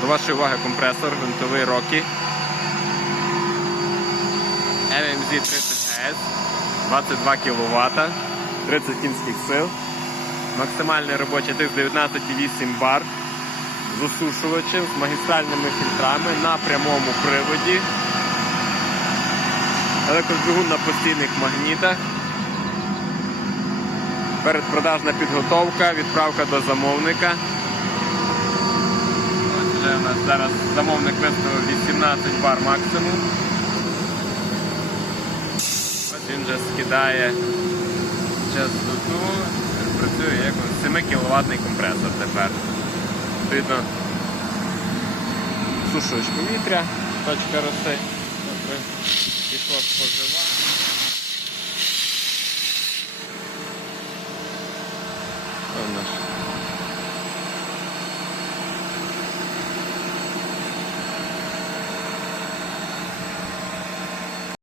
До вашої уваги компресор винтовий Rocky LMZ 30S 22 кВт, 30 кінських сил. Максимальний робочий тиск 19,8 бар з осушувачем, з магістральними фільтрами на прямому приводі. Електродвигун на постійних магнітах. Передпродажна підготовка, відправка до замовника нас зараз замовник виставив 18 бар максимум. От він вже скидає частоту, працює як 7-кіловатний компресор тепер. Відповідно, сушуєш повітря, точка рости, пішло споживання. Там